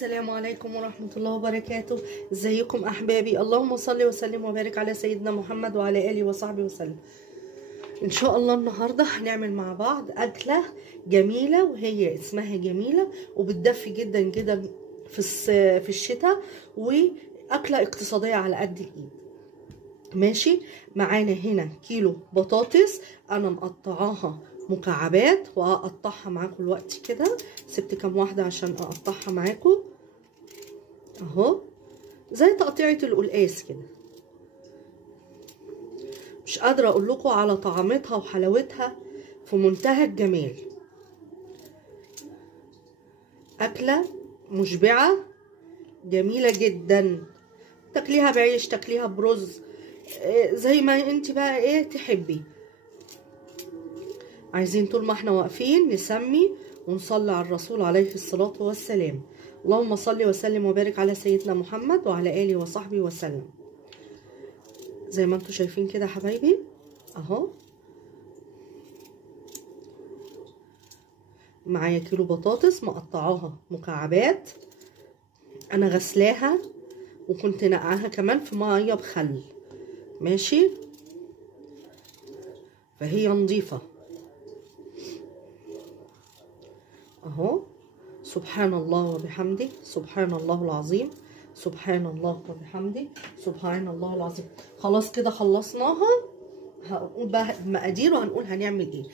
السلام عليكم ورحمة الله وبركاته. ازيكم احبابي؟ اللهم صل وسلم وبارك على سيدنا محمد وعلى اله وصحبه وسلم. ان شاء الله النهارده هنعمل مع بعض اكله جميله، وهي اسمها جميله وبتدفي جدا جدا في الشتاء، واكله اقتصاديه على قد الايد. ماشي، معانا هنا كيلو بطاطس انا مقطعاها مكعبات، وهقطعها معاكم دلوقتي كده. سبت كام واحده عشان اقطعها معاكم اهو، زي تقطيعه القلقاس كده. مش قادره اقول لكم على طعمتها وحلاوتها، في منتهى الجمال. اكله مشبعه جميله جدا، تاكليها بعيش، تاكليها برز، زي ما انت بقى ايه تحبي. عايزين طول ما احنا واقفين نسمي ونصلي على الرسول عليه الصلاة والسلام. اللهم صل وسلم وبارك على سيدنا محمد وعلى آله وصحبه وسلم. زي ما انتوا شايفين كده يا حبايبي اهو، معايا كيلو بطاطس مقطعاها مكعبات، انا غسلاها وكنت نقعاها كمان في ميه بخل. ماشي، فهي نظيفه اهو. سبحان الله وبحمده، سبحان الله العظيم، سبحان الله وبحمده، سبحان الله العظيم. خلاص كده خلصناها. هنقول بقى المقادير وهنقول هنعمل ايه.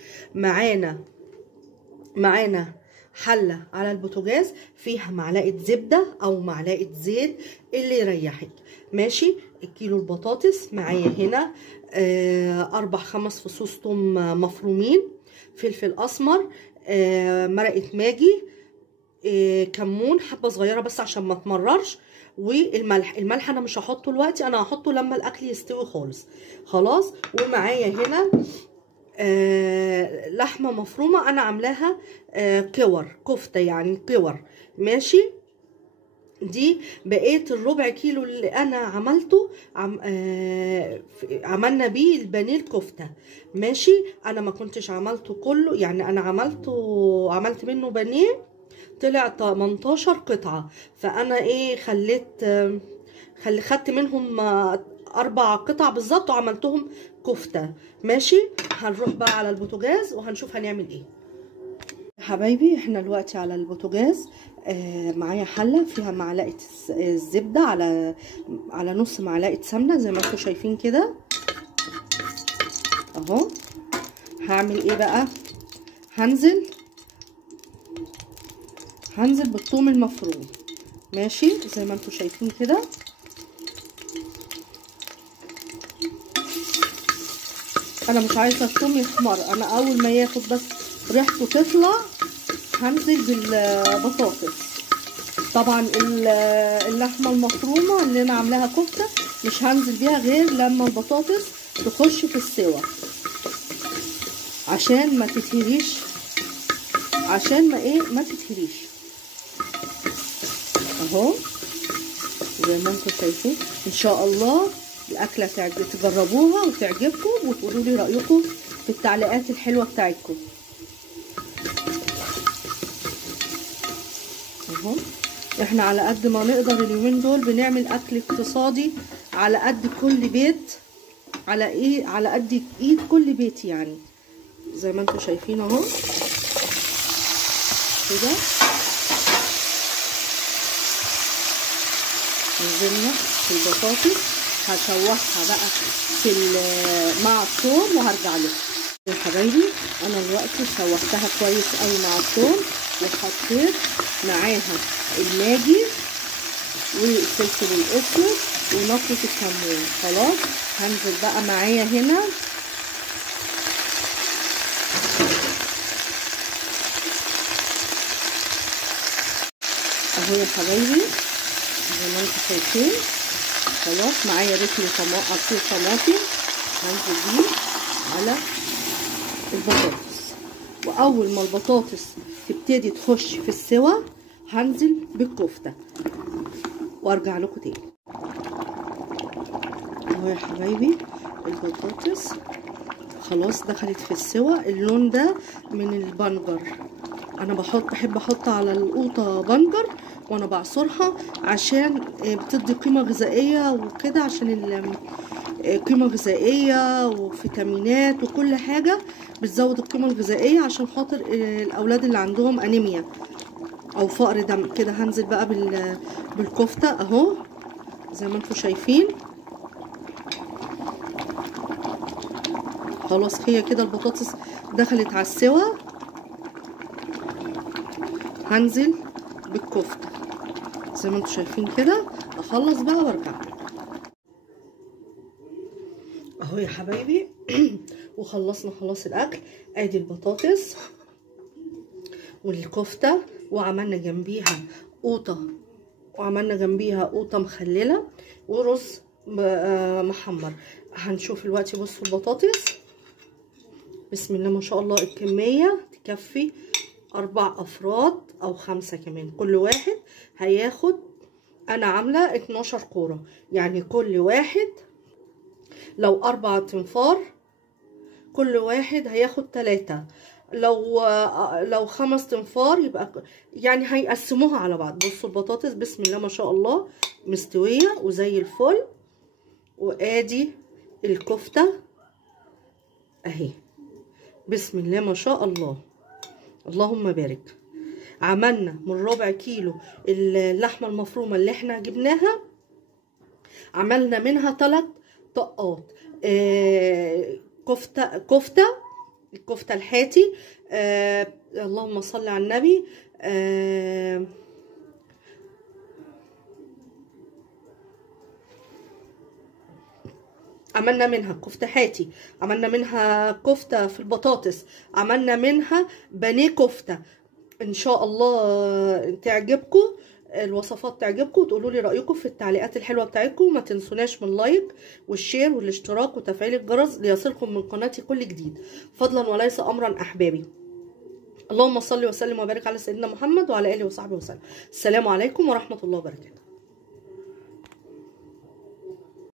معانا حله على البوتاجاز فيها معلقه زبده او معلقه زيت اللي يريحك. ماشي، الكيلو البطاطس معايا هنا 4-5 فصوص توم مفرومين، فلفل اسمر، مرقه ماجي، كمون حبه صغيره بس عشان ما تمررش، والملح انا مش هحطه دلوقتي، انا هحطه لما الاكل يستوي خلاص. ومعايا هنا لحمه مفرومه انا عاملاها كفته يعني كور. ماشي، دي بقيه الربع كيلو اللي انا عملته عملنا بيه البانيه الكفته. ماشي، انا ما كنتش عملته كله، يعني انا عملت منه بانيه طلع 18 قطعه، فانا ايه خدت منهم 4 قطع بالظبط وعملتهم كفته. ماشي، هنروح بقى على البوتاجاز وهنشوف هنعمل ايه. حبايبي احنا دلوقتي على البوتاجاز، معايا حله فيها معلقه الزبده على نص معلقه سمنه زي ما انتم شايفين كده اهو. هعمل ايه بقى؟ هنزل بالثوم المفروم. ماشي، زي ما انتم شايفين كده. انا مش عايزه الثوم يحمر، انا اول ما ياخد بس ريحته تطلع هنزل بالبطاطس. طبعا اللحمه المفرومه اللي انا عاملاها كفته مش هنزل بيها غير لما البطاطس تخش في السوا، عشان ما تتهريش، ما تتهريش اهو. زي ما انتم شايفين ان شاء الله الاكله تجربوها وتعجبكم وتقولوا لي رايكم في التعليقات الحلوه بتاعتكم اهو. احنا على قد ما نقدر اليومين دول بنعمل اكل اقتصادي على قد كل بيت، على قد ايد كل بيت يعني. زي ما انتم شايفين اهو كده. نزلنا في البطاطس، هشوحها بقى مع الثوم وهرجع لكم يا حبايبي. انا دلوقتي شوحتها كويس قوي مع الثوم، وحطيت معاها الماجي والفلفل الاسود ونقطه الكمون. خلاص هنزل بقى معايا هنا اهو يا حبايبي زي ما انتم شايفين. خلاص معايا عصير طماطم هنزل بيه على البطاطس، واول ما البطاطس تبتدي تخش في السوا هنزل بالكفته وارجع لكم تاني اهو يا حبايبي. البطاطس خلاص دخلت في السوا، اللون ده من البنجر، انا بحب احط على القوطه بنجر وانا بعصرها عشان بتدي قيمه غذائيه وكده، عشان قيمه غذائيه وفيتامينات وكل حاجه بتزود القيمه الغذائيه عشان خاطر الاولاد اللي عندهم انيميا او فقر دم. كده هنزل بقى بالكفته اهو زي ما انتم شايفين. خلاص هي كده البطاطس دخلت على السوا. هنزل بالكفته زي ما انتم شايفين كده. اخلص بقى وارجع اهو يا حبايبي. وخلصنا خلاص الاكل. ادي البطاطس والكفته، وعملنا جنبيها قوطه مخلله ورز محمر. هنشوف دلوقتي. بصوا البطاطس بسم الله ما شاء الله، الكميه تكفي 4 افراد او 5 كمان. كل واحد هياخد، انا عامله 12 كوره، يعني كل واحد لو 4 تنفار كل واحد هياخد 3. لو 5 تنفار يبقى يعني هيقسموها على بعض. بصوا البطاطس بسم الله ما شاء الله مستويه وزي الفل. وادي الكفته اهي بسم الله ما شاء الله، اللهم بارك. عملنا من ربع كيلو اللحمه المفرومه اللي احنا جبناها، عملنا منها 3 طقات الكفته الحاتي. اللهم صل على النبي. عملنا منها كفته حاتي، عملنا منها كفته في البطاطس، عملنا منها بانيه كفته. ان شاء الله تعجبكم الوصفات، تعجبكم وتقولوا لي رايكم في التعليقات الحلوه بتاعتكم. ما تنسوناش من لايك والشير والاشتراك وتفعيل الجرس ليصلكم من قناتي كل جديد، فضلا وليس امرا احبابي. اللهم صل وسلم وبارك على سيدنا محمد وعلى اله وصحبه وسلم. السلام عليكم ورحمه الله وبركاته.